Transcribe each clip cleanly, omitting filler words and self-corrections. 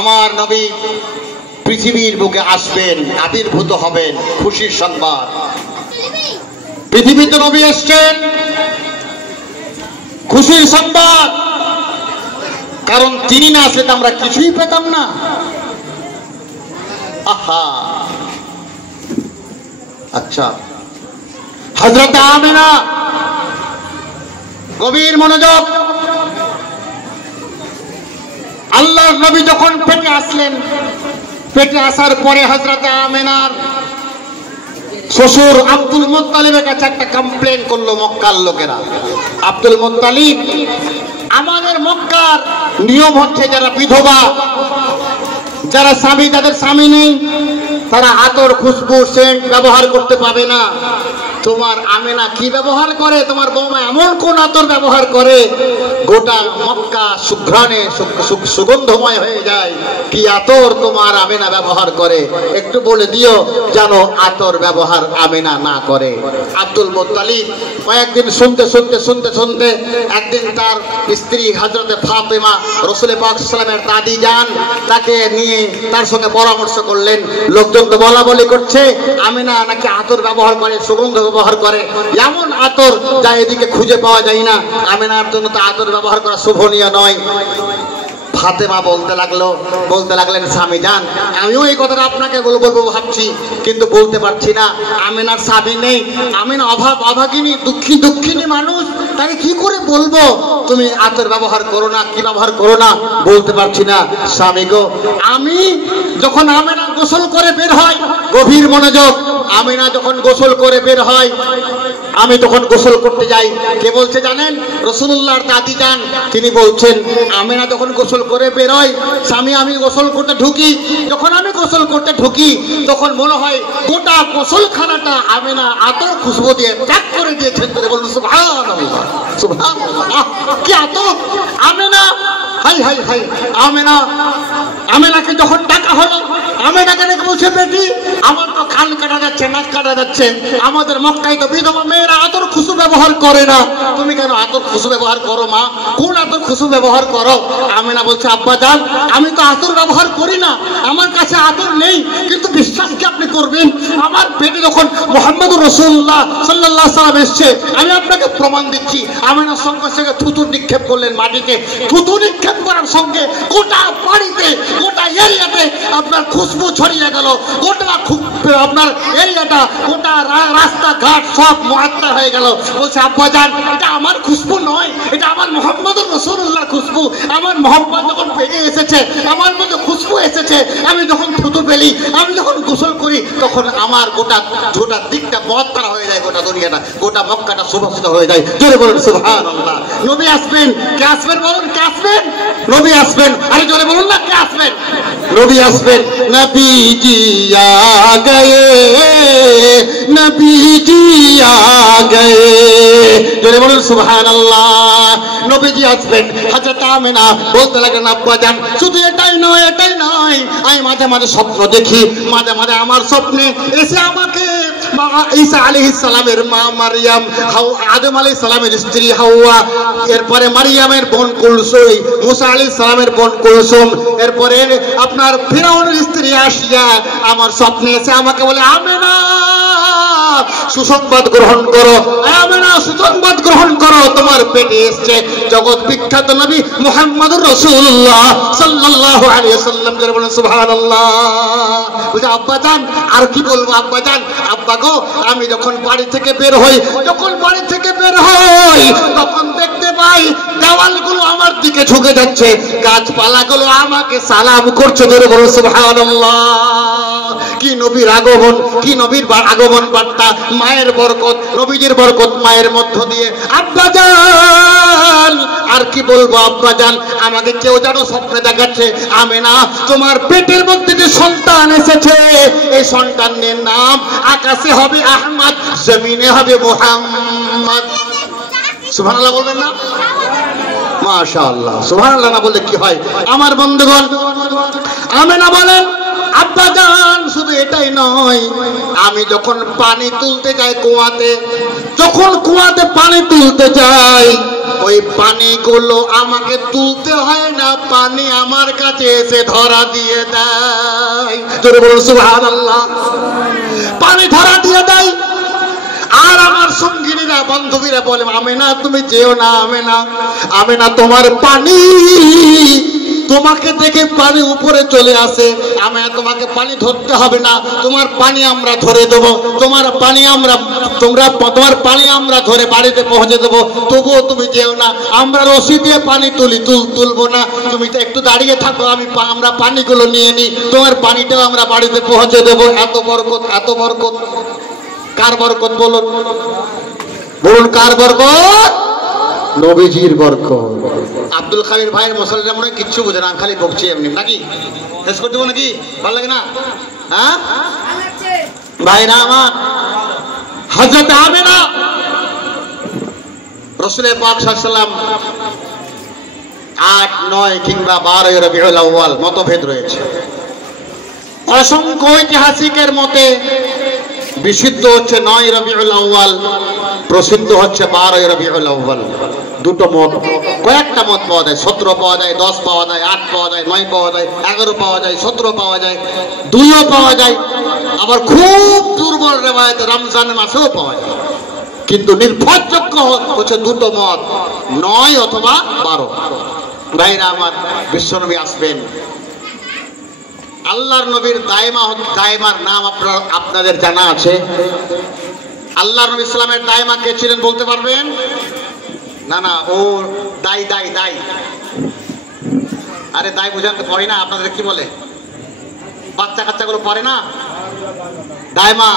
আমার নবী পৃথিবীর বুকে আসবেন, আবির্ভূত হবেন, খুশির সংবাদ। পৃথিবীতে নবী এসছেন, খুশির সংবাদ। কারণ তিনি না আসলে তো আমরা কিছুই পেতাম না। আহা, আচ্ছা, হযরত আমিনা, গভীর মনোযোগ। আল্লাহর নবী যখন পেটে আসলেন, পেটে আসার পরে হযরত আমিনার শ্বশুর আব্দুল মুত্তালিবের কাছে একটা কমপ্লেন করলো মক্কার লোকেরা। আব্দুল মুত্তালিব, আমাদের মক্কার নিয়ম হচ্ছে যারা বিধবা, যারা স্বামী, তাদের স্বামী নেই, তারা আতর, খুশবু, সেন্ট ব্যবহার করতে পাবে না। তোমার আমেনা কি ব্যবহার করে? তোমার বৌমা এমন কোন আতর ব্যবহার করে গোটা মক্কা সুঘ্রাণে সুগন্ধময় হয়ে যায়? কি আতর তোমার আমেনা ব্যবহার করে? একটু বলে দিও যেন আতর ব্যবহার আমেনা না করে। আব্দুল মুত্তালিব কয়েকদিন শুনতে একদিন তার স্ত্রী হযরতে ফাতেমা, রাসূল পাক সাল্লাল্লাহু আলাইহি ওয়াসাল্লামের দাদি যান, তাকে নিয়ে তার সঙ্গে পরামর্শ করলেন। লোকজন তো বলা বলি করছে আমেনা নাকি আতর ব্যবহার করে, সুগন্ধ ব্যবহার করে, এমন আতর যা এদিকে খুঁজে পাওয়া যায় না। আমেনার জন্য তো আতর ব্যবহার করা শোভনীয় নয়। ফাতেমা বলতে লাগলেন, স্বামী যান, আমিও এই কথাটা আপনাকে বলবো ভাবছি, কিন্তু বলতে পারছি না। আমেনার স্বামী নেই, আমেনা অভাগিনী, দুঃখিনী মানুষ, তাকে কি করে বলবো তুমি আতর ব্যবহার করো না, কি ব্যবহার করো না, বলতে পারছি না। স্বামী গো, আমি যখন আমেনা গোসল করে বের হয়, গভীর মনোযোগ, আমেনা যখন গোসল করে বের হয়, আমি তখন গোসল করতে যাই। কে বলছে জানেন? রাসূলুল্লাহর দাদি যান, তিনি বলছেন আমেনা যখন গোসল করে বেরোয়, স্বামী আমি গোসল করতে ঢুকি, যখন আমি গোসল করতে ঢুকি তখন মনে হয় গোটা গোসলখানাটা আমেনা আতর খুশবু দিয়ে ত্যাগ করে দিয়েছেন। বলুন সুবহানাল্লাহ, সুবহানাল্লাহ, কি আতর! আমেনা, হাই হাই হাই, আমেনাকে যখন ডাকা হলো, আমেনাকে দেখে বলছে, বেটি আমার তো কান কাটা যাচ্ছে, নাক কাটা যাচ্ছে, আমাদের মক্কায় তো বিধবা মেয়েরা আতর খুশবু ব্যবহার করে না, তুমি কেন আতর খুশবু ব্যবহার করো মা? কোন আতর খুশবু ব্যবহার করো? আমেনা বলছে, আব্বা জান, আমি তো আতর ব্যবহার করি না, আমার কাছে আতর নেই, কিন্তু বিশ্বাস কি আপনি করবেন, আমার পেটে যখন মুহাম্মদুর রাসূলুল্লাহ সাল্লাল্লাহু আলাইহি ওয়াসাল্লাম এসেছে, আমি আপনাকে প্রমাণ দিচ্ছি। আমেনার সঙ্গে সঙ্গে থুতু নিক্ষেপ করলেন মাটিতে। থুতু নিক্ষেপ করার সঙ্গে গোটা বাড়িতে, গোটা এরিয়াতে আপনার খুশবু ছড়িয়ে গেল। গোটা আপনার এরিয়াটা, গোটা রাস্তাঘাট সব মুআত্তার হয়ে গেল। বলছে, আব্বা জান, এটা আমার খুশবু নয়, এটা আমার মুহাম্মদুর রাসূলুল্লাহর খুশবু। আমার মুহাম্মদ যখন বেরিয়ে এসেছে, আমার মধ্যে খুশবু এসেছে, আমি যখন থুতু ফেলি, আমি যখন গোসল করি, তখন আমার গোটা দিকটা মুআত্তার হয়ে যায়, গোটা দুনিয়াটা, গোটা মক্কাটা সুবাসিত হয়ে যায়। জোরে বলুন সুবহানাল্লাহ। নবী আসবেন, কে আসবেন বলুন? কে আসবেন? নবী আসবেন। আরে জোরে বলুন না, কে আসবেন? নবী আসবেন। নবীজি আ গয়ে, নবীজি আ গয়ে, জোরে বলুন সুবহানাল্লাহ। নবীজি আসবেন। হযরত আমিনা বলতে লাগলেন, আব্বা জান, শুধু এটাই নয়, আমি মাঝে মাঝে স্বপ্ন দেখি, মাঝে মাঝে আমার স্বপ্নে এসে আমাকে ঈসা আলাইহিস সালামের মা মারইয়াম, আদম আলাইহিস সালামের স্ত্রী হাওয়া, এরপরে মারইয়ামের বোন কুলসুম, মুসা আলাইহিস সালামের বোন কুলসুম, এরপরে আপনার ফিরআউনের স্ত্রী আসিয়া আমার স্বপ্নে এসে আমাকে বলে, আমেনা সুসংবাদ গ্রহণ করো, আমেনা সুসংবাদ গ্রহণ করো, তোমার পেটে এসেছে জগৎ বিখ্যাত নবী মুহাম্মদুর রাসূলুল্লাহ সাল্লাল্লাহু আলাইহি ওয়াসাল্লাম। যারা বলেন সুবহানাল্লাহ। বলছে, আব্বা জান, আর কি বলবো আব্বা জান? আব্বা গো, আমি যখন বাড়ি থেকে বের হই, তখন দেখতে পাই দেওয়ালগুলো আমার দিকে ঝুঁকে যাচ্ছে, গাছপালাগুলো আমাকে সালাম করছে। ধরে বলুন সুবহানাল্লাহ। কি নবীর আগমন, কি নবীর আগমন বার্তা, মায়ের বরকত, নবীজির বরকত মায়ের মধ্য দিয়ে। আব্বা জান, আর কি বলবো আব্বা জান, আমাকে কেউ যেন স্বপ্নে দেখাচ্ছে, আমেনা তোমার পেটের মধ্যে যে সন্তান এসেছে, এই সন্তানের নাম আকাশে হবে আহমদ, জমিনে হবে মুহাম্মদ। সুবহানাল্লাহ বলবেন না? মাশাআল্লাহ। সুবহানাল্লাহ না বললে কি হয় আমার বন্ধুগণ? আমেনা বলেন, আব্বাজান শুধু এটাই নয়, আমি যখন পানি তুলতে যাই কুয়াতে, যখন কুয়াতে পানি তুলতে যাই, ওই পানিগুলো আমাকে তুলতে হয় না, পানি আমার কাছে এসে ধরা দিয়ে দেয়। জোরে বলুন সুবহানাল্লাহ। পানি ধরা দিয়ে দেয়। আর আমার সঙ্গিনীরা বান্ধবীরা বলে, আমেনা তুমি যেও না, আমেনা, আমেনা তোমার পানি, তোমাকে দেখে পানি উপরে চলে আসে, আমেনা তোমাকে পানি ধরতে হবে না, তোমার পানি আমরা ধরে দেবো, তোমার পানি আমরা ধরে বাড়িতে পৌঁছে দেবো, তবুও তুমি যেও না, আমরা রশি দিয়ে পানি তুলবো না, তুমি তো একটু দাঁড়িয়ে থাকো, আমরা পানিগুলো নিয়ে নিই, তোমার পানিটাও আমরা বাড়িতে পৌঁছে দেবো। এত বরকত, এত বরকত। কার বরকত বলুন, বলুন কার বরকত? নবীজির বরকত। আব্দুল কাদের ভাইয়ের মুসলমান মনে কিচ্ছু বোঝে না, খালি বকছি এমনি, নাকি শেষ করে দেবো নাকি? ভালো লাগে না? হ্যাঁ ভাইরা আমার, হযরত আমেনা রাসূল পাক সাল্লাল্লাহু আলাইহি ওয়াসাল্লাম 8, 9 কিংবা 12 রবিউল আউয়াল মতভেদ রয়েছে। অসংখ্য ঐতিহাসিকের মতে বিশুদ্ধ হচ্ছে 9 রবিউল আউয়াল, প্রসিদ্ধ হচ্ছে 12 রবিউল আউয়াল। দুটো মত, কয়েকটা মত পাওয়া যায়, 17 পাওয়া যায়, 10 পাওয়া যায়, 8 পাওয়া যায়, 9 পাওয়া যায়, 11 পাওয়া যায়, 17 পাওয়া যায়, 2ও পাওয়া যায়, আবার খুব দুর্বল রিওয়ায়াতে রমজান মাসেও পাওয়া যায়। কিন্তু নির্ভরযোগ্য হচ্ছে দুটো মত, 9 অথবা 12। ভাইরা আমার, বিশ্বনবী আসবেন, আল্লাহর নবীর দায়মার নাম আপনাদের জানা আছে। আল্লাহর নবী ইসলামের দায়মা কে ছিলেন বলতে পারবেন? না না, ও দাই দাই দাই, আরে দাই বুঝাতে পড়ে না, আপনাদের কি বলে, বাচ্চা কাচ্চাগুলো পড়ে না দায়মা।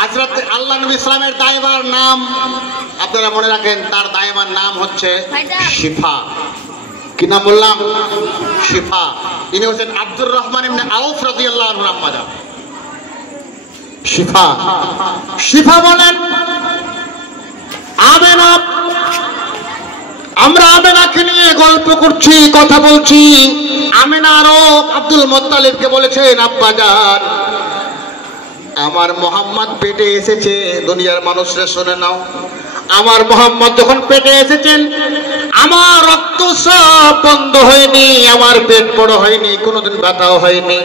হযরত আল্লাহ নবী ইসলামের দায়মার নাম আপনারা মনে রাখেন, তার দায়মার নাম হচ্ছে শিফা। কি নাম বললাম? শিফা। ইনি হচ্ছেন আব্দুর রহমান ইবনে আউফ রাদিয়াল্লাহু আনহু আম্মাজা। শিফা, শিফা বলেন, আমেনা, আমরা আমেনাকে নিয়ে গল্প করছি, কথা বলছি। আমেনা আরো আব্দুল মুত্তালিবকে বলেছেন, আব্বাজান আমার মোহাম্মদ পেটে এসেছে, দুনিয়ার মানুষরা শুনে নাও, আমার মোহাম্মদ যখন পেটে এসেছেন, আমার রক্তস্রাব বন্ধ হয়নি, আমার পেট বড় হয়নি, কোনোদিন ব্যথাও হয়নি।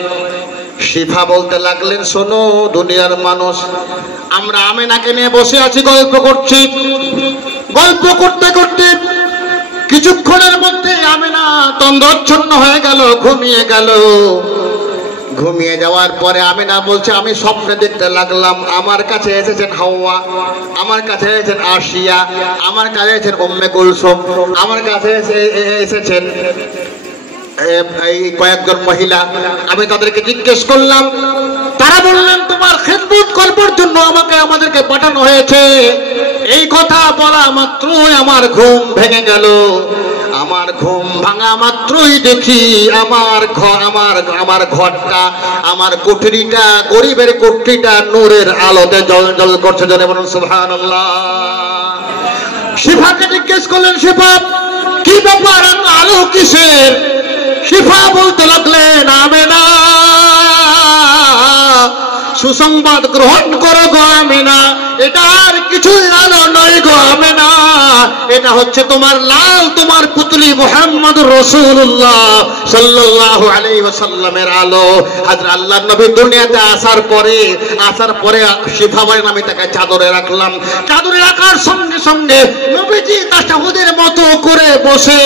শিফা বলতে লাগলেন, শোনো দুনিয়ার মানুষ, আমরা আমেনাকে নিয়ে বসে আছি, গল্প করছি, গল্প করতে করতে কিছুক্ষণের মধ্যে আমেনা তন্দ্রাচ্ছন্ন হয়ে গেল, ঘুমিয়ে গেল। ঘুমিয়ে যাওয়ার পরে আমেনা বলছে, আমি স্বপ্নে দেখতে লাগলাম, আমার কাছে এসেছেন হাওয়া, আমার কাছে এসেছেন আসিয়া, আমার কাছে এসেছেন উম্মে কুলসুম, আমার কাছে এসেছেন এই কয়েকজন মহিলা। আমি তাদেরকে জিজ্ঞেস করলাম, তারা বললেন তোমার খিদমত করবার জন্য আমাদেরকে পাঠানো হয়েছে। এই কথা বলা মাত্রই আমার ঘুম ভেঙে গেল। আমার ঘুম ভাঙা মাত্রই দেখি আমার ঘরটা, আমার কুঠরিটা, গরিবের কুঠরিটা নূরের আলোতে জ্বল করছে। জনে বলুন সুবহানাল্লাহ। শিফাকে জিজ্ঞেস করলেন, শিফা কি ব্যাপার, আলো কিসের? শিফা বলতে লাগলেন, আমেনা সুসংবাদ গ্রহণ করো গো আমেনা, এটা আর কিছুই আলো নয় গো আমেনা, এটা হচ্ছে তোমার লাল, তোমার পুতলি মুহাম্মদুর রাসূলুল্লাহ সাল্লাল্লাহু আলাইহি ওয়াসাল্লামের আলো। হযরত আল্লাহর নবী দুনিয়াতে আসার পরে শিফা বলেন, আমি তাকে চাদরে রাখলাম। চাদরে রাখার সঙ্গে সঙ্গে নবীজি তাশাহুদের মতো করে বসে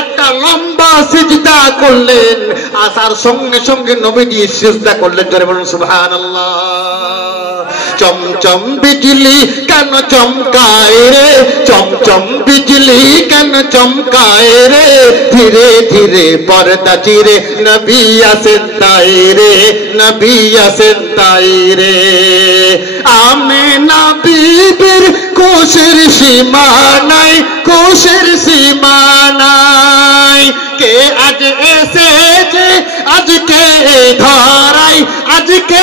একটা লম্বা সিজদা করলেন। আসার সঙ্গে সঙ্গে নবীজি সিজদা করলেন। জোরে বলুন সুবহানাল্লাহ। চমচম বিজলি কেন চমকায় রে, চমচম বিজলি কেন চমকায় রে, ধীরে ধীরে পর্দা চিরে নবী আসেন তাই রে, নবী আসেন তাই রে। আমেনা বিবির কোষের সীমা নাই, কোষের সীমা নাই, কে আজ এসেছে আজকে ধরাই, আজকে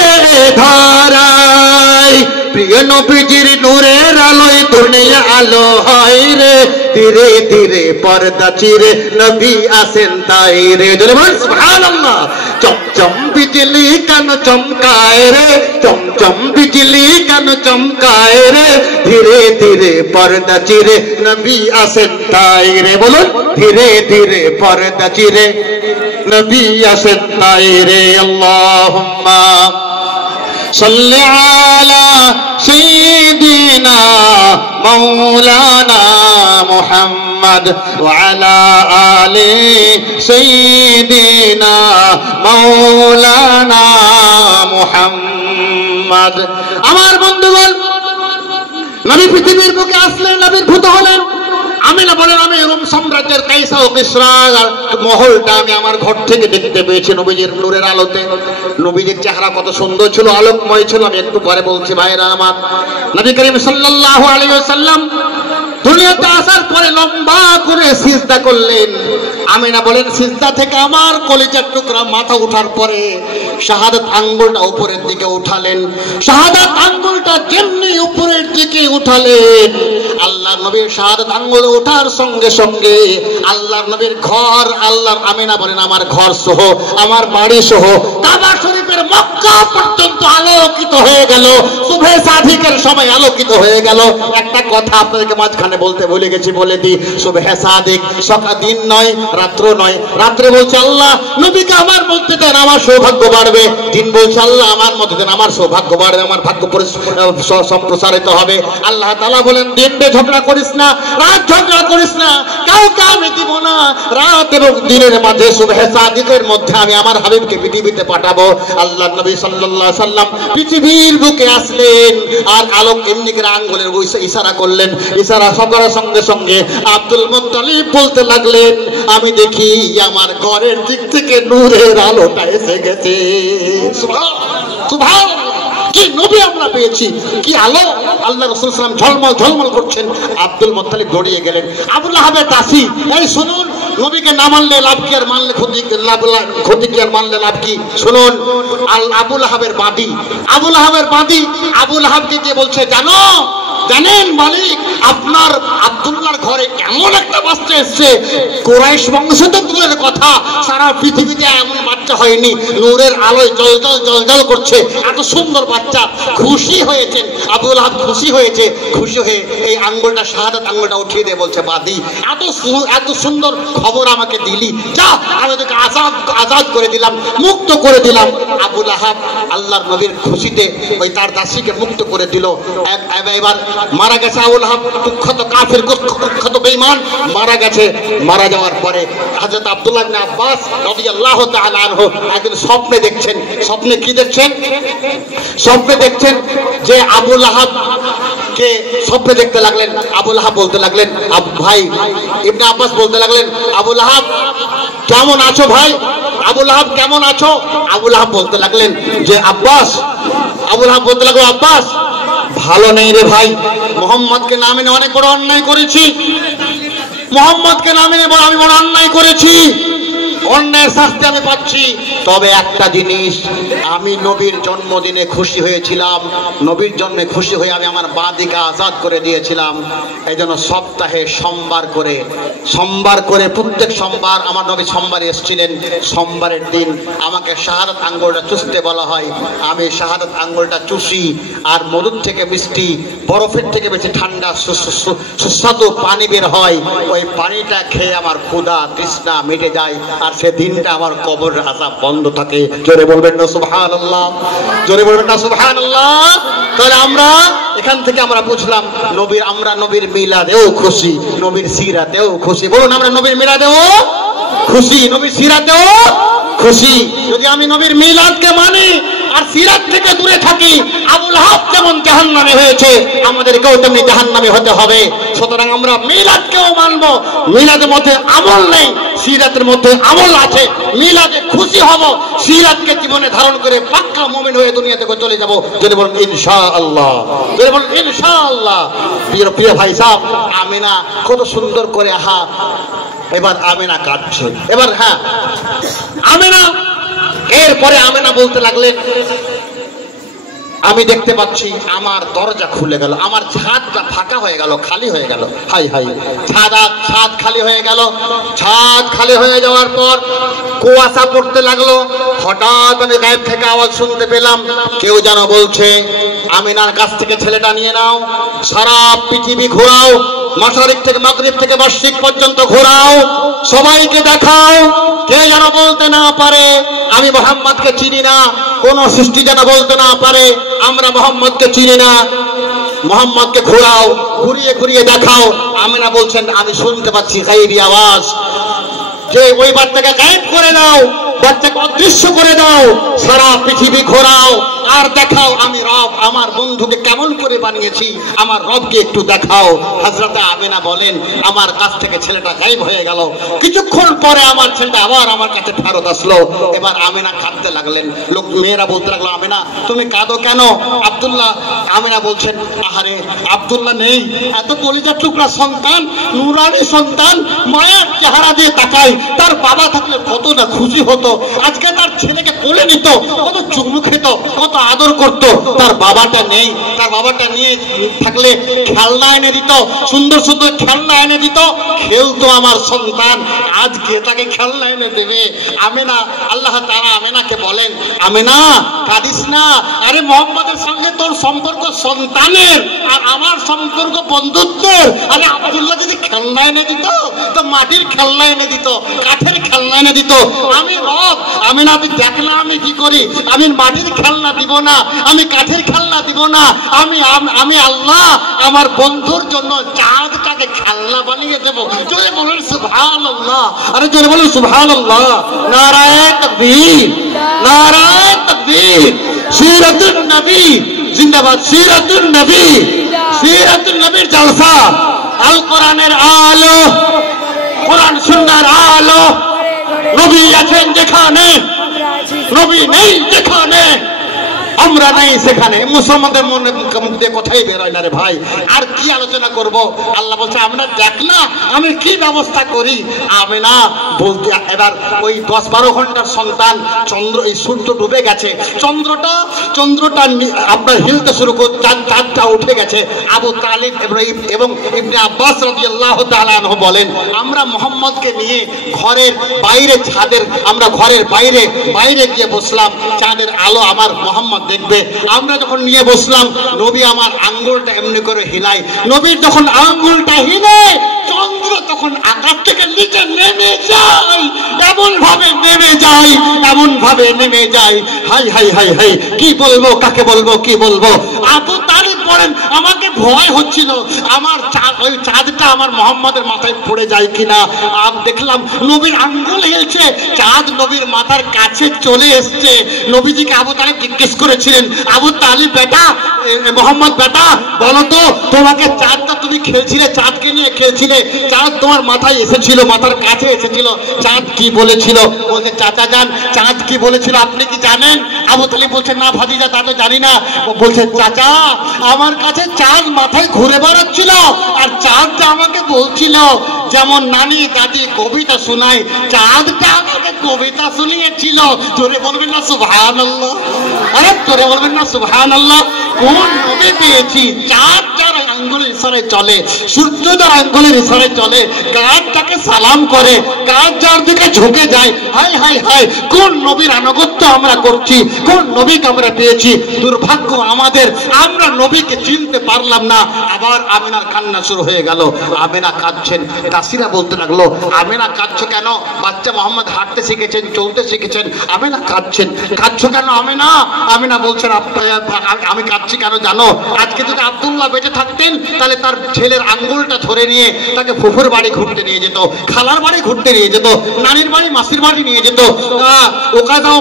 ধরাই, প্রিয় নবীজির নূরের আলোয় দুনিয়া আলো হয় রে, ধীরে ধীরে পর্দা চিরে নবী আসেন তাই রে। জোরে বলুন সুবহানাল্লাহ। चमचम बिजली कन चमकाए रे, चमचम बिजली कन चमकाए रे, धीरे धीरे पर्दा चिरे नबी আসেন তাই রে। বলুন ধীরে ধীরে पर्दा चिरे नबी আসেন তাই রে। আল্লাহুম্মা সাল্লি আলা সাইয়্যিদিনা মাওলানা মুহাম্মদ ওয়া আলা আলি সাইয়্যিদিনা মাওলানা মুহাম্মদ। আমার বন্ধুগণ, নবী পৃথিবীর বুকে আসলেন, আবির্ভূত হলেন। আমিনা বলেন, আমি রোম সাম্রাজ্যের কাইসা ও কিসরা মহলটা আমি আমার ঘর থেকে দেখতে পেয়েছি নবীজির নূরের আলোতে। নবীজির চেহারা কত সুন্দর ছিল, আলোকময় ছিল। আমি একটু পরে বলছি ভাইরা আমার। নবী করিম সাল্লাল্লাহু আলাইহি ওয়াসাল্লাম দুনিয়াতে আসার পরে লম্বা করে সিজদা করলেন। আমিনা বলেন, সিজদা থেকে আমার কলিজার টুকরা মাথা উঠার পরে শাহাদাত আঙ্গুলটা উপরের দিকে উঠালেন। শাহাদাত আঙ্গুলটা যেমনি উপরের দিকে উঠালেন, আল্লাহর নবীর শাহাদাত আঙ্গুল ওঠার সঙ্গে সঙ্গে আল্লাহর নবীর ঘর, আল্লাহর আমিনা বলেন আমার ঘর সহ, আমার বাড়ি সহ কাবা শরীফের মক্কা পর্যন্ত আলোকিত হয়ে গেল। সুবহে সাদিকের সময় আলোকিত হয়ে গেল। একটা কথা আপনাদেরকে মাঝখানে বলতে ভুলে গেছি, বলে দিই। সুবহে সাদিক সকাল দিন নয়, রাত্র নয়। রাত্রে বলছে আল্লাহ নবীকে আমার মধ্যে দেন, আমার সৌভাগ্য বাড়বে। দিন বলছে আল্লাহ আমার মধ্যে দেন, আমার সৌভাগ্য বাড়বে, আমার ভাগ্য সম্প্রসারিত হবে। আল্লাহ তাআলা বলেন দিন ঝগড়া করিস না, রাত ঝগড়া করিস না, কাউকে আমি দিব না। রাত এবং দিনের মাঝে সুবহে সাদিকের মধ্যে আমি আমার হাবিবকে পৃথিবীতে পাঠাবো। আল্লাহ নবী সাল্লাল্লাহু আলাইহি সাল্লাম পৃথিবীর বুকে আসলেন আর আলোক এমনি করে আঙ্গুলের ইশারা করলেন। ইশারা করার সঙ্গে সঙ্গে আব্দুল মুত্তালিব বলতে লাগলেন, আমি দেখি আমার ঘরের দিক থেকে নূরের আলোটা এসে গেছে। সুবহানাল্লাহ, সুবহানাল্লাহ, কি নবী আমরা পেয়েছি, কি আলো! আল্লাহ রাসূল সাল্লাল্লাহু আলাইহি ওয়াসাল্লাম ঝলমল ঝলমল করছেন। আব্দুল মুত্তালিব দৌড়িয়ে গেলেন। আবু লাহাবের দাসী, এই শুনুন, নবীকে না মানলে লাভ কি আর মানলে ক্ষতি, ক্ষতি কি আর মানলে লাভ কি? শুনুন, আবু লাহাবের বাদী, আবু লাহাবের বাদী আবু লাহাবকে গিয়ে বলছে, জানেন মালিক, আপনার আব্দুল্লাহর ঘরে এমন একটা বাচ্চা এসছে, কুরাইশ বংশ তো দূরের কথা, সারা পৃথিবীতে এমন বাচ্চা হয়নি, নূরের আলোয় জলজল জলজল করছে, এত সুন্দর বাচ্চা। খুশি হয়েছেন আবু লাহাব, খুশি হয়েছে। খুশি হয়ে এই আঙ্গুলটা, শাহাদাত আঙ্গুলটা উঠিয়ে দিয়ে বলছে, বাদী এত সুন্দর খবর আমাকে দিলি, যা আমি তোকে আজাদ করে দিলাম, মুক্ত করে দিলাম। আবু লাহাব আল্লাহর নবীর খুশিতে ওই তার দাসীকে মুক্ত করে দিল। এবার মারা গেছে আবু লাহাব, কুখ্যাত কাফের, কুখ্যাত বেঈমান মারা গেছে। মারা যাওয়ার পরে হযরত আব্দুল্লাহ ইবনে আব্বাস রাদিয়াল্লাহু তাআলা আনহু একদিন স্বপ্নে দেখছেন। স্বপ্নে কি দেখছেন? স্বপ্নে দেখছেন যে আবু লাহাব কে স্বপ্নে দেখতে লাগলেন। আবু লাহাব বলতে লাগলেন, ভাই ইবনে আব্বাস বলতে লাগলেন, আবু লাহাব কেমন আছো ভাই? আবু লাহাব কেমন আছো? আবু লাহাব বলতে লাগলেন যে আব্বাস, আবু লাহাব বলতে লাগলো, আব্বাস ভালো নেই রে ভাই, মোহাম্মদকে না মেনে অনেক বড় অন্যায় করেছি, মোহাম্মদকে না মেনে আমি বড় অন্যায় করেছি, অন্যায়ের শাস্তি আমি পাচ্ছি। তবে একটা জিনিস, আমি নবীর জন্মদিনে খুশি হয়েছিলাম, নবীর জন্মে খুশি হয়ে আমি আমার বাদীকে আজাদ করে দিয়েছিলাম। এই জন্য সপ্তাহে সোমবার করে প্রত্যেক সোমবার, আমার নবী সোমবারে এসেছিলেন, সোমবারের দিন আমাকে শাহাদাত আঙ্গুলটা চুষতে বলা হয়। আমি শাহাদাত আঙ্গুলটা চুষি, আর মধুর থেকে মিষ্টি, বরফের থেকে বেশি ঠান্ডা সুস্বাদু পানি বের হয়। ওই পানিটা খেয়ে আমার ক্ষুধা তৃষ্ণা মিটে যায়, আর সে দিনটা আমার কবরের আযাব বন্ধ থাকে। জোরে বলবেন না সুবহানাল্লাহ, জোরে বলবেন না সুবহানাল্লাহ। তাহলে আমরা এখান থেকে আমরা বুঝলাম, আমরা নবীর মিলাদেও খুশি, নবীর সিরাতেও খুশি। বলুন আমরা নবীর মিলাদেও খুশি, নবীর সিরাতেও খুশি। যদি আমি নবীর মিলাদকে মানি আর সিরাত থেকে দূরে থাকি, আবু লাহাব যেমন জাহান্নামে হয়েছে, আমাদেরকেও তেমনি জাহান্নামে হতে হবে। সুতরাং আমরা মিলাদকেও মানবো। মিলাদের মধ্যে আমল নেই, সিরাতের মধ্যে আমল আছে। মিলাদে খুশি হব, সিরাতকে জীবনে ধারণ করে পাক্কা মুমিন হয়ে দুনিয়া থেকে চলে যাব। যদি বলেন ইনশাআল্লাহ, যদি বলেন ইনশাআল্লাহ। প্রিয় ভাই সাহেব, আমিনা কত সুন্দর করে, এবার আমিনা কাঁদছে। এবার আমিনা, এরপরে আমিনা বলতে লাগলেন, আমি দেখতে পাচ্ছি আমার দরজা খুলে গেল, আমার ছাদটা ফাঁকা হয়ে গেল, খালি হয়ে গেল। হাই হাই, ছাদ খালি হয়ে গেল। ছাদ খালি হয়ে যাওয়ার পর কুয়াশা পড়তে লাগলো। হঠাৎ আমি গায়েব থেকে আওয়াজ শুনতে পেলাম, কেউ যেন বলছে আমিনার কাছ থেকে ছেলেটা নিয়ে নাও, সারা পৃথিবী ঘোরাও, মাশরিক থেকে মাগরিব থেকে মাশরিক পর্যন্ত ঘোরাও, সবাইকে দেখাও। কে যেন বলতে না পারে আমি মুহাম্মদকে চিনি না, কোন সৃষ্টি যেন বলতে না পারে আমরা মুহাম্মদকে চিনি না। মুহাম্মদকে ঘোরাও, ঘুরিয়ে ঘুরিয়ে দেখাও। আমিনা বলছেন আমি শুনতে পাচ্ছি গায়েবী আওয়াজ, যে ওই বাচ্চাকে গায়েব করে দাও, বাচ্চাকে অদৃশ্য করে দাও, সারা পৃথিবী ঘোরাও আর দেখাও আমি রব আমার বন্ধুকে কেমন করে বানিয়েছি, আমার রবকে একটু দেখাও। হযরত আমিনা বলেন আমার কাছ থেকে ছেলেটা গায়েব হয়ে গেল। কিছুক্ষণ পরে আমার ছেলেটা আবার আমার কাছে ফেরত আসলো। এবার আমিনা কাঁদতে লাগলেন। লোক মেয়েরা বলতে লাগলো আমিনা তুমি কাঁদো কেন? আব্দুল্লাহ, আমিনা বলছেন আহারে আব্দুল্লাহ নেই, এত কলিজার টুকরা সন্তান, নুরানি সন্তান, মায়ের চেহারা দিয়ে তাকাই, তার বাবা থাকলে কত না খুশি হতো। আজকে তার ছেলেকে কোলে নিত, কত চুমু খেত, কত আদর করত। তার বাবাটা নেই, তার বাবাটা নিয়ে থাকলে খেলনা এনে দিত, সুন্দর সুন্দর খেলনা এনে দিত, খেলতো আমার সন্তান। আজকে তাকে খেলনা এনে দেবে? আমিনা, আল্লাহ তাআলা আমিনাকে বলেন আমিনা কাঁদিস না, আরে মুহাম্মদের সঙ্গে তোর সম্পর্ক সন্তানের আর আমার সম্পর্ক বন্ধুত্বের। আরে আব্দুল্লাহ যদি খেলনা এনে দিত তো মাটির খেলনা এনে দিত, কাঠের খেলনা এনে দিত। আমি রব, আমিনা তুই দেখ না আমি কি করি, আমি মাটির খেলনা দিব না, আমি কাঠের খেলনা দিব না, আমি আল্লাহ আমার বন্ধুর জন্য চাঁদটাকে খেলনা বানিয়ে দেবো। জোরে বলেন সুবহানাল্লাহ, আরে জোরে বলেন সুবহানাল্লাহ। নারায়ে তাকবীর, নারায়ে তাকবীর। সিরাতুন নবী জিন্দাবাদ, সিরাতুন নবী, সিরাতুন নবীর জলসা, আল কোরআনের আলো, কোরআন সুন্নাহর আলো। নবী আছেন যেখানে, নবী নেই যেখানে, আমরা নাই সেখানে। মুসলমানদের মনে মুখ দিয়ে কথাই বেরোয় না রে ভাই। আর কি আলোচনা করব? আল্লাহ বলছে আমরা দেখ না আমি কি ব্যবস্থা করি। আমিনা বলতে এবার ওই 10-12 ঘন্টার সন্তান, চন্দ্র, এই সূর্য ডুবে গেছে, চন্দ্রটা আপনার হিলতে শুরু করে, চাঁদটা উঠে গেছে। আবু তালিব এবং ইবনে আব্বাস রাদিয়াল্লাহু তাআলা আনহু বলেন আমরা মুহাম্মদকে নিয়ে ঘরের বাইরে, আমরা ঘরের বাইরে গিয়ে বসলাম, চাঁদের আলো আমার মুহাম্মদ দেখবে। আমরা যখন নিয়ে বসলাম, নবী আমার আঙ্গুলটা এমনি করে হিলাই, নবীর যখন আঙ্গুলটা হিলে চন্দ্র তখন আকাশ থেকে নিচে নেমে যায়, এমন ভাবে নেমে যায়, এমন ভাবে নেমে যায়। হাই হাই হাই হাই, কি বলবো, কাকে বলবো, কি বলবো। আবু তালিব পড়েন আমাকে ভয় হচ্ছিল আমার ওই চাঁদটা আমার মুহাম্মদের মাথায় পড়ে যায় কিনা। দেখলাম নবীর আঙ্গুল হিলছে, চাঁদ নবীর মাথার কাছে চলে এসছে। নবীজিকে আবু তালিব জিজ্ঞেস করেছিলেন আবু তালিব বেটা, মুহাম্মদ বেটা বলো তো তোমাকে চাঁদটা, তুমি খেলছিলে, চাঁদকে নিয়ে খেলছিলে, চাঁদ তোমার মাথায় এসেছিল, মাথার কাছে এসেছিল, চাঁদ কি বলেছিল? বলছে চাচা যান চাঁদ কি বলেছিল আপনি কি জানেন? আবু তালিব বলছেন না ভাতিজা তা তো জানি না। বলছে চাচা আমার কাছে চাঁদ মাথায় ঘুরে বেড়াচ্ছিল আর চাঁদটা আমাকে বলছিল যেমন নানি দাদি কবিতা শোনায়, চাঁদটা আমাকে কবিতা শুনিয়েছিল। জোরে বলবেন না সুবহানাল্লাহ, আরে জোরে বলবেন না সুবহানাল্লাহ। কোন নবী পেয়েছি? চাঁদ যার আঙ্গুলের ইশারায় চলে, সূর্য যার আঙ্গুলের ইশারায় চলে, গাছ তাকে সালাম করে, গাছ যার দিকে ঝুঁকে যায়। হাই হাই হাই, কোন নবীর আনুগত্য আমরা করছি, কোন নবীকে আমরা পেয়েছি। দুর্ভাগ্য আমাদের, আমরা নবীকে চিনতে পারলাম না। আবার আমিনার কান্না শুরু হয়ে গেল। আমিনা কাঁদছেন, দাসীরা বলতে লাগলো আমিনা কাঁদছো কেন? বাচ্চা মোহাম্মদ হাঁটতে শিখেছেন, চলতে শিখেছেন, আমিনা কাঁদছেন, কাঁদছো কেন আমিনা? আমিনা বলছেন আমি কাঁদছি কেন জানো? আজকে যদি আব্দুল্লাহ বেঁচে থাকতেন তাহলে তার ছেলের আঙ্গুলটা ধরে নিয়ে তাকে ফুফুর বাড়ি ঘুরতে নিয়ে যেত, খালার বাড়ি ঘুরতে নিয়ে যেত, নানির বাড়ি মাসির বাড়ি নিয়ে যেত, ওকাদাও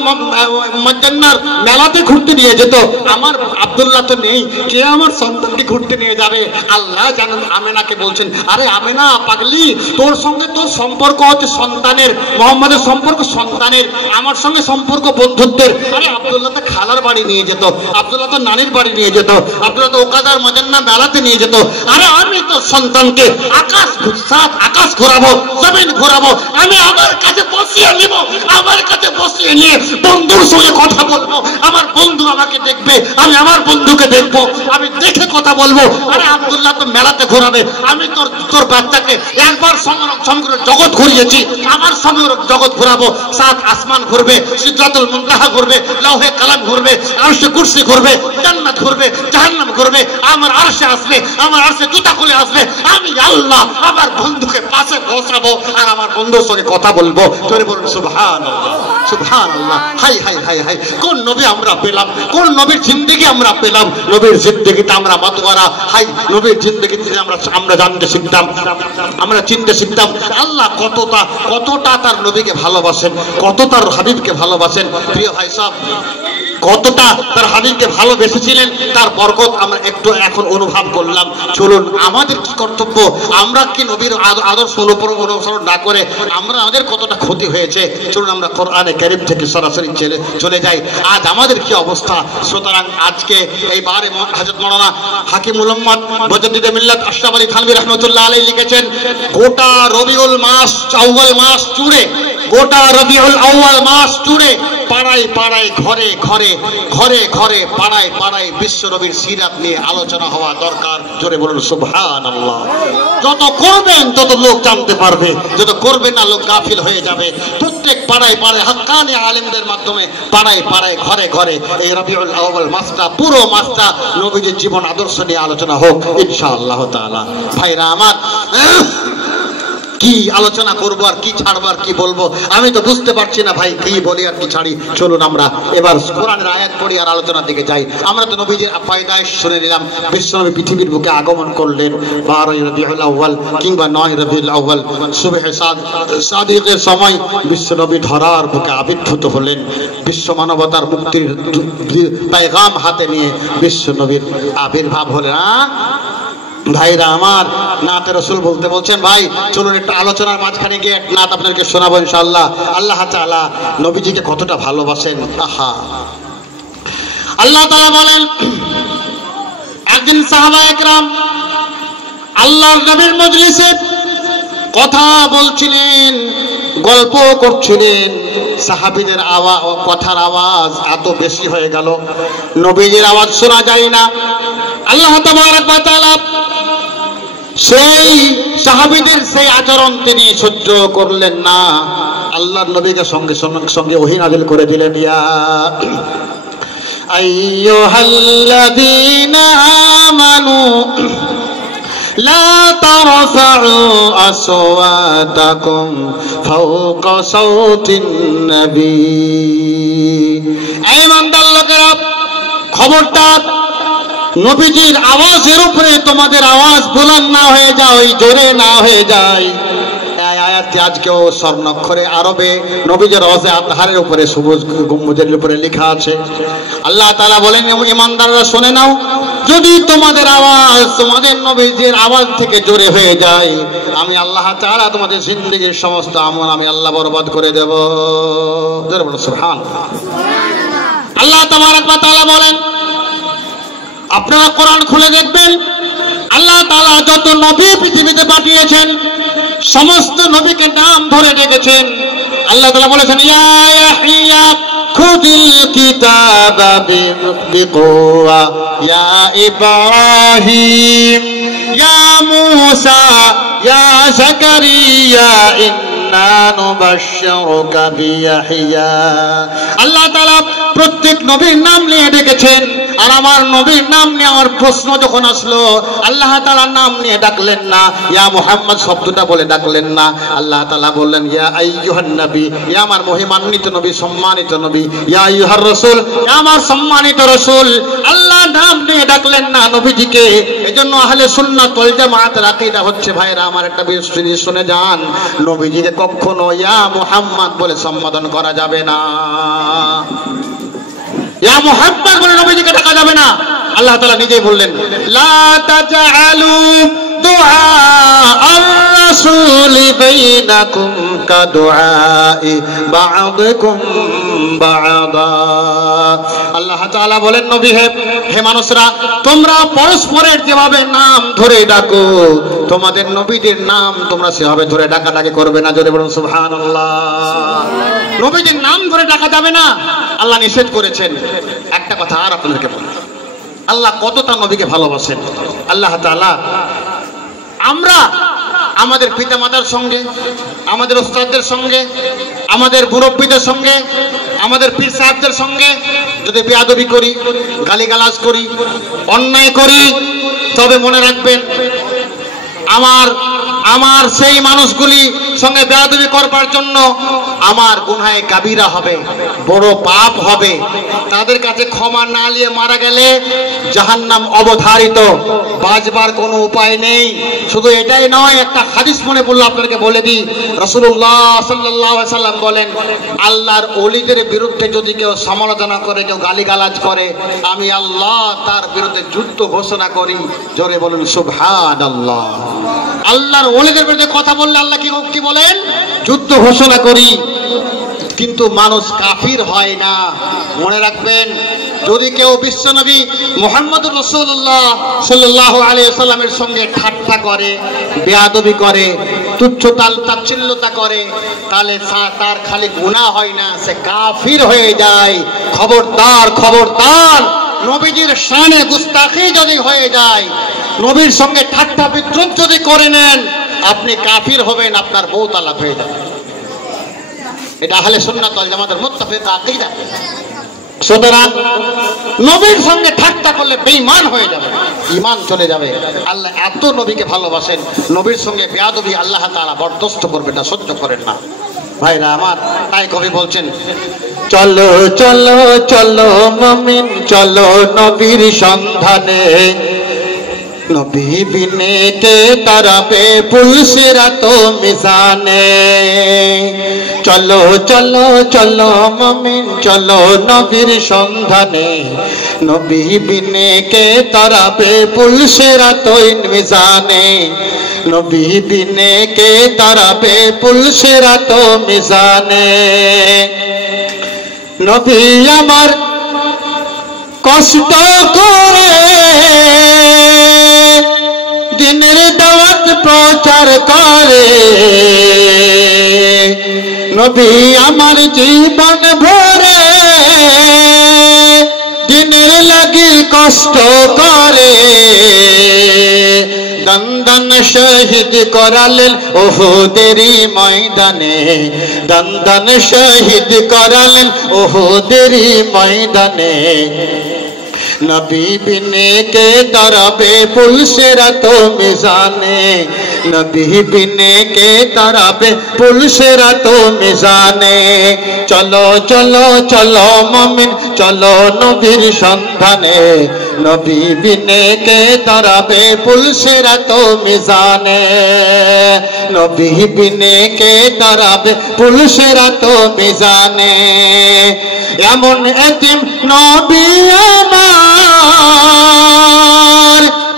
মজ্জান্নার মেলাতে ঘুরতে নিয়ে যেত। আমার আব্দুল্লাহ তো নেই, কে আমার সন্তানকে ঘুরতে নিয়ে যাবে? আল্লাহ জানেন। আমিনাকে বলছেন আরে আমিনা পাগলি, তোর সঙ্গে তোর সম্পর্ক হচ্ছে সন্তানের, মুহাম্মদের সম্পর্ক সন্তানের আমার সঙ্গে সম্পর্ক বন্ধুত্বের, আরে আব্দুল্লাহ তো খালার বাড়ি নিয়ে যেত, আব্দুল্লাহ তো নানির বাড়ি নিয়ে যেত, আব্দুল্লাহ তো ওকাদার মজান্না মেলাতে নিয়ে যেত। আরে আমি তো সন্তানকে আকাশ ঘোরাবো, জমিন ঘোরাবো, আমি আমার কাছে বসিয়ে নিব, আমার কাছে বসিয়ে নিয়ে বন্ধুর সঙ্গে কথা বলবো, আমার বন্ধু আমাকে দেখবে, আমি আমার বন্ধুকে দেখবো, আমি দেখে কথা বলবো। আরে আব্দুল্লাহ তো মেলাতে ঘোরাবে, আমি তোর বাচ্চাকে একবার সমগ্র জগৎ ঘুরিয়েছি, আমার সমগ্র জগৎ ঘুরাবো। 7 আসমান ঘুরবে, সিদরাতুল মুনতাহা ঘুরবে, লৌহে কালাম ঘুরবে, আরশে কুরসি ঘুরবে, জান্নাত ঘুরবে, জাহান্নাম ঘুরবে, আমার আরশে আসবে, আমার আরশে জুতা খুলে আসবে। আমি আল্লাহ আমার বন্ধুকে পাশে বসাবো আর আমার বন্ধুর সঙ্গে কথা বলবো। তোরে বলুন সুবহানাল্লাহ, সুবহানাল্লাহ। হাই হাই হাই হাই, কোন নবী আমরা পেলাম, কোন নবীর জিন্দেগি আমরা পেলাম। নবীর জিন্দেগিতে আমরা মাতোয়ারা। হাই, নবীর জিন্দেগিতে আমরা জানতে শিখতাম, আমরা চিনতে শিখতাম আল্লাহ কতটা তার নবীকে ভালোবাসেন, কত তার হাবিবকে ভালোবাসেন। প্রিয় ভাই সাহেব, কতটা তার হাবিবকে ভালোবেসেছিলেন, তার বরকত আমরা একটু এখন অনুভব করলাম। চলুন, আমাদের কি কর্তব্য, আমরা কি নবীর আদর্শ অনুসরণ না করে আমাদের কতটা ক্ষতি হয়েছে। চলুন আমরা কোরআনে কারীম থেকে সরাসরি চলে যাই। আজ আমাদের কি অবস্থা। সুতরাং আজকে এইবারে হযরত মাওলানা হাকিমুল উম্মাত মুজাদ্দিদে মিল্লাত আশরাফ আলী থানভী রাহমাতুল্লাহ আলাইহি লিখেছেন, গোটা রবিউল মাস আউয়াল মাস জুড়ে, গোটা রবিউল আউয়াল মাস জুড়ে পাড়ায় পাড়ায়, ঘরে ঘরে, ঘরে ঘরে, পাড়ায় পাড়ায় বিশ্ব নবীর সিরাত নিয়ে আলোচনা হওয়া দরকার। জোরে বলুন সুবহানাল্লাহ। যত করবেন তত লোক জানতে পারবে, যত করবেন না লোক গাফিল হয়ে যাবে। প্রত্যেক পাড়ায় পাড়ায় হাক্কানি আলেমদের মাধ্যমে, পাড়ায় পাড়ায়, ঘরে ঘরে এই রবিউল আউয়াল মাসটা, পুরো মাসটা নবীজির জীবন আদর্শ নিয়ে আলোচনা হোক ইনশাআল্লাহ তাআলা। ভাইরা আমার, কি আলোচনা করবো আর কি ছাড়বো আর কি বলবো আমি তো বুঝতে পারছি না ভাই, কি বলি আর কি ছাড়ি। চলুন আমরা এবার কোরআনের আয়াত পড়ি আর আলোচনার দিকে যাই। আমরা তো নবীজির পয়দায়েশ শুনে নিলাম। বিশ্বনবী পৃথিবীর বুকে আগমন করলেন 12 রবিউল আউয়াল কিংবা 9 রবিউল আউয়াল, সুবহে সাদিকের সময় বিশ্বনবী ধরার বুকে আবির্ভূত হলেন। বিশ্ব মানবতার মুক্তির পেগাম হাতে নিয়ে বিশ্বনবীর আবির্ভাব হলেন। ভাইরা আমার, নাতে রসুল বলতে বলছেন। ভাই চলুন একটু আলোচনার মাঝখানে গিয়ে এক নাত আপনাদেরকে শোনাবো ইনশাআল্লাহ। আল্লাহ তাআলা নবীজিকে কতটা ভালোবাসেন। আহা, আল্লাহ তাআলা বলেন, একদিন সাহাবায়ে কেরাম আল্লাহর নবীর মজলিসে কথা বলছিলেন, গল্প করছিলেন। সাহাবীদের কথার আওয়াজ এত বেশি হয়ে গেল, নবীজির আওয়াজ শোনা যায় না। আল্লাহ তাবারক ওয়া তাআলা সেই সাহাবীদের সেই আচরণ তিনি সহ্য করলেন না। আল্লাহর নবীকে সঙ্গে সঙ্গে ওহী নাযিল করে দিলেন, ইয়া আইয়ুহাল্লাযীনা আমানু লা তারফা'উ আসওয়াতাকুম ফাওকা সাওতিন নবী। এই ইমানদার লোকেরা, খবরদার, নবীজির আওয়াজের উপরে তোমাদের আওয়াজ বুলন্দ না হয়ে যায়, জোরে না হয়ে যায়। এই আয়াতটি আজকেও স্বর্ণাক্ষরে আরবে নবীজির রওজা আতহারের উপরে সবুজ গম্বুজের উপরে লেখা আছে। আল্লাহ তাআলা বলেন, ইমানদাররা শুনে নাও, যদি তোমাদের আওয়াজ তোমাদের নবীজির আওয়াজ থেকে জোরে হয়ে যায়, আমি আল্লাহ তাআলা তোমাদের জিন্দেগীর সমস্ত আমল আমি আল্লাহ বরবাদ করে দেব। জোরে বলো সুবহানাল্লাহ। আল্লাহ তাবারক ওয়া তাআলা বলেন, আপনারা কোরআন খুলে দেখবেন, আল্লাহ তাআলা যত নবী পৃথিবীতে পাঠিয়েছেন সমস্ত নবীকে নাম ধরে ডেকেছেন। আল্লাহ তাআলা বলেছেন, ইয়া ইয়াহইয়া খুযিল কিতাবা বিকুওয়া, ইয়া ইব্রাহিম, ইয়া মূসা, ইয়া যাকারিয়া, ইন্না নুবাশশিরুকা বিয়াহইয়া। আল্লাহ তাআলা প্রত্যেক নবীর নাম নিয়ে ডেকেছেন। আর আমার নবীর নাম নিয়ে আমার প্রশ্ন যখন আসলো, আল্লাহ তাআলার নাম নিয়ে ডাকলেন না, ইয়া মুহাম্মদ শব্দটা বলে ডাকলেন না। আল্লাহ তাআলা বললেন, ইয়া আইয়ুহান নবী, ইয়া আমার মহিমান্বিত নবী, সম্মানিত নবী, ইয়া আইয়ুহার রাসূল, ইয়া আমার সম্মানিত রাসূল। আল্লাহ নাম নিয়ে ডাকলেন না নবীজিকে। এজন্য আহলে সুন্নাত ওয়াল জামাতের আকীদা হচ্ছে, ভাইরা আমার, একটা জিনিস শুনে যান, নবীজিকে কখনো ইয়া মুহাম্মদ বলে সম্বোধন করা যাবে না। ইয়া মুহাম্মদ বলে নবীজিকে ডাকা যাবে না। আল্লাহ তাআলা নিজেই বললেন, লা তাজআলু দুআআর রাসূলি বাইনাকুম কাদুআই বা'দিকুম বা'দা। আল্লাহ তাআলা বলেন, নবী হে মানুষরা, তোমরা পরস্পরের যেভাবে নাম ধরে ডাকো, তোমাদের নবীদের নাম তোমরা সেভাবে ধরে ডাকাডাকি করবে না। জোরে বলুন সুবহানাল্লাহ। নবীদের নাম ধরে ডাকা যাবে না, আল্লাহ নিষেধ করেছেন। একটা কথা আর আপনাদেরকে বলি, আল্লাহ কতটা নবীকে ভালোবাসেন। আল্লাহ তাআলা আমরা আমাদের পিতামাতার সঙ্গে, আমাদের ওস্তাদদের সঙ্গে, আমাদের মুরব্বীদের সঙ্গে, আমাদের পীর সাহেবদের সঙ্গে যদি বেয়াদবি করি, গালিগালাজ করি, অন্যায় করি, তবে মনে রাখবেন আমার সেই মানুষগুলি সঙ্গে বেয়াদবি করবার জন্য আমার গুনাহে কাবিরা হবে, বড় পাপ হবে। তাদের কাছে ক্ষমা না নিয়ে মারা গেলে জাহান্নাম অবধারিত, বাঁচবার কোনো উপায় নেই। শুধু এটাই নয়, একটা হাদিস মনে পড়লো আপনাদেরকে বলে দিই। রাসূলুল্লাহ সাল্লাল্লাহু আলাইহি সাল্লাম বলেন, আল্লাহর ওলিদের বিরুদ্ধে যদি কেউ সমালোচনা করে, কেউ গালিগালাজ করে, আমি আল্লাহ তার বিরুদ্ধে যুদ্ধ ঘোষণা করি। জোরে বলুন সুবহানাল্লাহ। আল্লাহর ওলিদের বিরুদ্ধে কথা বললে আল্লাহ কি বলেন? যুদ্ধ ঘোষণা করি। কিন্তু মানুষ কাফির হয় না। মনে রাখবেন, যদি কেউ বিশ্বনবী মুহাম্মদুর রাসূলুল্লাহ সাল্লাল্লাহু আলাইহি ওয়াসাল্লামের সঙ্গে ঠাট্টা করে, বেয়াদবি করে, তুচ্ছ-তাচ্ছিল্যতা করে, তাহলে তার খালি গুনাহ হয় না, সে কাফির হয়ে যায়। খবরদার খবরদার, নবীজির শানে গুস্তাখি যদি হয়ে যায়, নবীর সঙ্গে ঠাট্টা বিদ্রুপ যদি করে নেন, আপনি কাফির হবেন, আপনার বউ তালাক হয়ে যাবে। এটা আহলে সুন্নাত ওয়াল জামাতের মুত্তাফিক আকীদা। সুতরাং নবীর সঙ্গে ঠাট্টা করলে বেঈমান হয়ে যাবে, ঈমান চলে যাবে। আল্লাহ এত নবীকে ভালোবাসেন, নবীর সঙ্গে বেয়াদবি আল্লাহ তাআলা বরদাস্ত করবেন না, সহ্য করেন না। ভাইরা আমার, তাই কবি বলছেন, চলো চলো চলো মুমিন চলো নবীর সন্ধানে, নবী বিনে কে তারাবে পুলসিরাত মিজানে। চলো চলো চলো মুমিন চলো নবীর সন্ধানে, নবী বিনে কে তারাবে পুলসিরাত মিজানে। নবী বিনে কে তারাবে পুলসিরাত মিজানে। নবী আমার কষ্ট করে দিনের দাওয়াত প্রচার করে, নবী আমার জীবন ভরে দিনের লাগি কষ্ট করে। দন্দন শহীদ করালেন ওহুদেরই ময়দানে, দন্দন শহীদ করালেন ওহুদেরই ময়দানে। নবী বিনে কে তারাবে পুলসিরাত মিজানে, নবী বিনে কে তারাবে পুলসিরাত মিজানে। চলো চলো চলো মুমিন চলো নবীর সন্ধানে, নবী বিনে কে তারাবে পুলসিরাত মিজানে। নবী বিনে কে তারাবে পুলসিরাত মিজানে। এমন এতিম নবী আমার,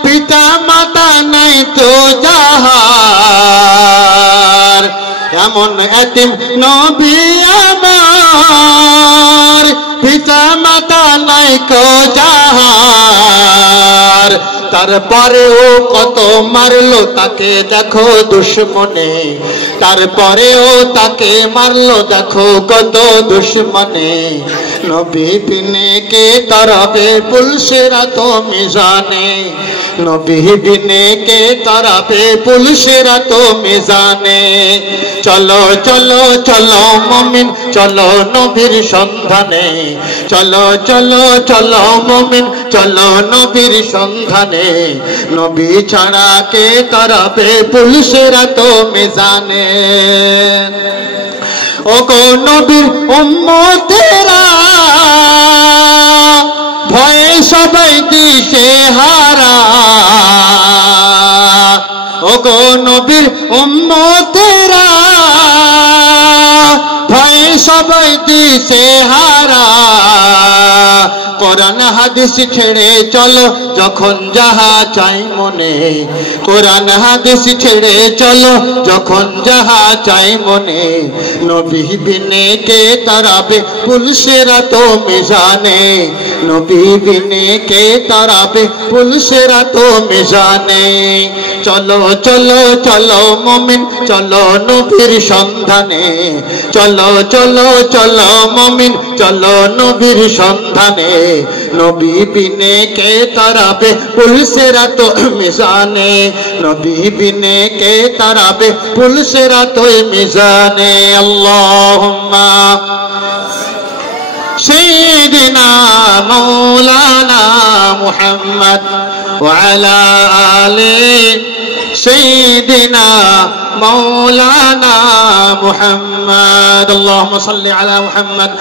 পিতা মাতা নাই তো যাহার। এমন এতিম নবী আমার, পিতা মাতা নাই তো যাহার। তারপরেও কত মারলো তাকে দেখো দুশমনে, তারপরেও তাকে মারলো দেখো কত দুশমনে। নবী বিনে কে তারাবে পুলসিরাত মিজানে, নবী বিনে কে তারাবে পুলসিরাত মিজানে। চলো চলো চলো মুমিন চলো নবীর সন্ধানে, চলো চলো চলো মুমিন চলো নবীর সন্ধানে। নবী ছাড়া কে তারাবে পুলসিরাত মিজানে। ও গো নবীর উম্মতেরা, ভয়ে সবাই দিশে হারা। ও গো নবীর উম্মতেরা, ভয়ে সবাই দিশে হারা কোরআন হাদিস ছেড়ে চলো যখন যাহা চাই মনে কোরআন হাদিস ছেড়ে চলো যখন যাহা চাই মনে নবী বিনে কে তারাবে পুলসেরা তো মিজানে নবী বিনে কে তারাবে পুলসেরা তো মিজানে চলো চলো চলো মুমিন চলো নবীর সন্ধানে চলো চলো চলো মুমিন চলো নবীর সন্ধানে নবী বিনে কে তারাবে পুলসেরা তো মিজানে নবী বিনে কে তারাবে পুলসেরা তো মিজানে আল্লাহুম্মা سيدنا مولانا محمد وعلى آل سيدنا مولانا محمد اللهم صل على محمد